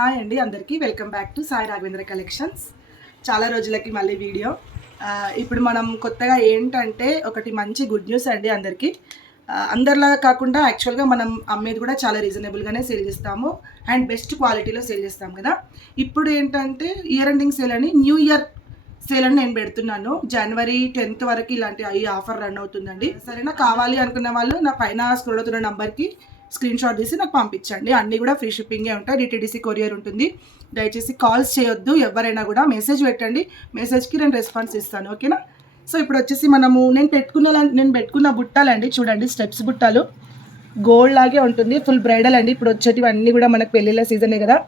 Hi అండి అందరికీ welcome back to Sai Raghavendra collections. చాలా రోజులకి మళ్ళీ వీడియో. ఇప్పుడు మనం కొత్తగా ఏంటంటే ఒకటి మంచి గుడ్ న్యూస్ అండి అందరికీ. అందరిలాగా కాకుండా యాక్చువల్గా మనం అమ్మేది కూడా చాలా రీజనబుల్గానే సేల్ చేస్తాము అండ్ బెస్ట్ క్వాలిటీలో సేల్ చేస్తాం కదా. ఇప్పుడు ఏంటంటే ఇయర్ ఎండింగ్ సేల్ అని న్యూ ఇయర్ సేల్ అని నేను పెడుతున్నాను. జనవరి 10th వరకు ఇలాంటి ఈ ఆఫర్ రన్ అవుతుందండి. సరేనా, కావాలి అనుకున్న వాళ్ళు నా పైన స్క్రోల్ అవుతున్న నంబర్కి స్క్రీన్ షాట్ తీసి నాకు పంపించండి. అన్నీ కూడా ఫ్రీ షిప్పింగే ఉంటాయి. డిటీడీసీ కొరియర్ ఉంటుంది. దయచేసి కాల్స్ చేయొద్దు, ఎవరైనా కూడా మెసేజ్ పెట్టండి. మెసేజ్కి నేను రెస్పాన్స్ ఇస్తాను, ఓకేనా. సో ఇప్పుడు వచ్చేసి మనము నేను పెట్టుకున్న బుట్టాలండి, చూడండి స్టెప్స్ బుట్టాలు గోల్డ్ లాగే ఉంటుంది. ఫుల్ బ్రైడల్ అండి. ఇప్పుడు వచ్చేటివి అన్నీ కూడా మనకు పెళ్ళిళ్ళ సీజనే కదా.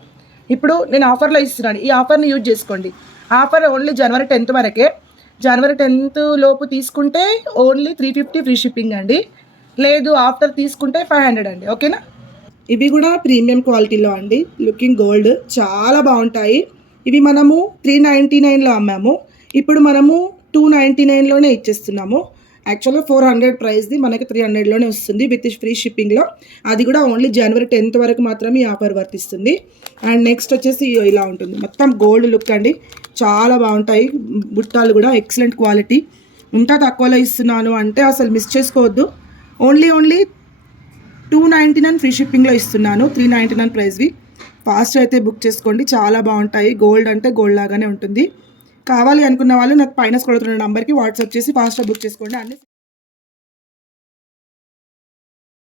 ఇప్పుడు నేను ఆఫర్లో ఇస్తున్నాను, ఈ ఆఫర్ని యూజ్ చేసుకోండి. ఆఫర్ ఓన్లీ జనవరి 10th వరకే. జనవరి 10th లోపు తీసుకుంటే ఓన్లీ 350 ఫ్రీ షిప్పింగ్ అండి. లేదు ఆఫ్టర్ తీసుకుంటే 500 అండి, ఓకేనా. ఇవి కూడా ప్రీమియం క్వాలిటీలో అండి, లుకింగ్ గోల్డ్ చాలా బాగుంటాయి. ఇవి మనము 399లో అమ్మాము, ఇప్పుడు మనము 299లోనే ఇచ్చేస్తున్నాము. యాక్చువల్గా 400 ప్రైస్ది మనకి 300లోనే వస్తుంది విత్ ఫ్రీ షిప్పింగ్లో. అది కూడా ఓన్లీ జనవరి 10th వరకు మాత్రమే ఈ ఆఫర్ వర్తిస్తుంది. అండ్ నెక్స్ట్ వచ్చేసి ఇలా ఉంటుంది, మొత్తం గోల్డ్ లుక్ అండి, చాలా బాగుంటాయి. బుట్టాలు కూడా ఎక్సలెంట్ క్వాలిటీ. ఇంకా తక్కువలో ఇస్తున్నాను అంటే అసలు మిస్ చేసుకోవద్దు. ఓన్లీ 299 ఫ్రీ షిప్పింగ్లో ఇస్తున్నాను. 399 ప్రైస్వి. ఫాస్ట్ అయితే బుక్ చేసుకోండి, చాలా బాగుంటాయి. గోల్డ్ అంటే గోల్డ్ లాగానే ఉంటుంది. కావాలి అనుకున్న వాళ్ళు నాకు పైన స్క్రోల్ అవుతున్న నెంబర్కి వాట్సాప్ చేసి ఫాస్ట్గా బుక్ చేసుకోండి. అన్ని